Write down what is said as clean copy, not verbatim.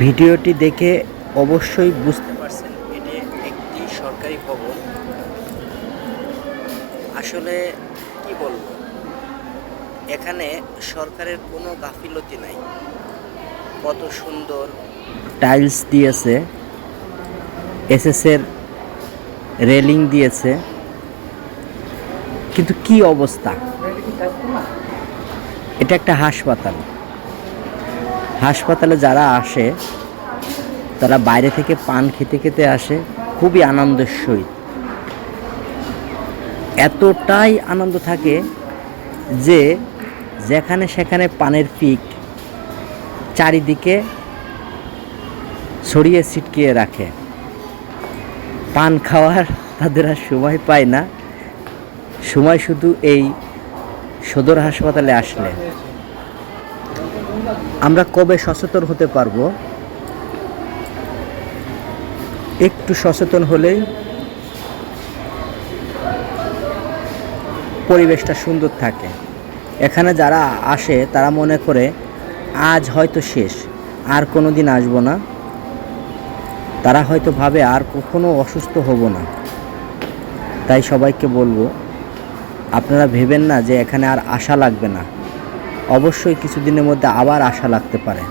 ভিডিওটি দেখে অবশ্যই বুঝতে পারছেন এটি একটি সরকারি ভবন। আসলে কি বলবো, এখানে সরকারের কোনো গাফিলতি নাই। কত সুন্দর টাইলস দিয়েছে, এসএসের রেলিং দিয়েছে, কিন্তু কি অবস্থা! এটা একটা হাসপাতাল। হাসপাতালে যারা আসে তারা বাইরে থেকে পান খেতে খেতে আসে, খুবই আনন্দের সহিত। এতটাই আনন্দ থাকে যে যেখানে সেখানে পানের পিক চারিদিকে ছড়িয়ে ছিটকিয়ে রাখে। পান খাওয়ার তাদের আর সময় পায় না, সময় শুধু এই সদর হাসপাতালে আসলে। আমরা কবে সচেতন হতে পারবো? একটু সচেতন হলেই পরিবেশটা সুন্দর থাকে। এখানে যারা আসে তারা মনে করে আজ হয়তো শেষ, আর কোনো দিন আসবো না। তারা হয়তো ভাবে আর কখনো অসুস্থ হব না। তাই সবাইকে বলবো, আপনারা ভেবেন না যে এখানে আর আশা লাগবে না। অবশ্যই কিছুদিনের মধ্যে আবার আশা লাগতে পারে।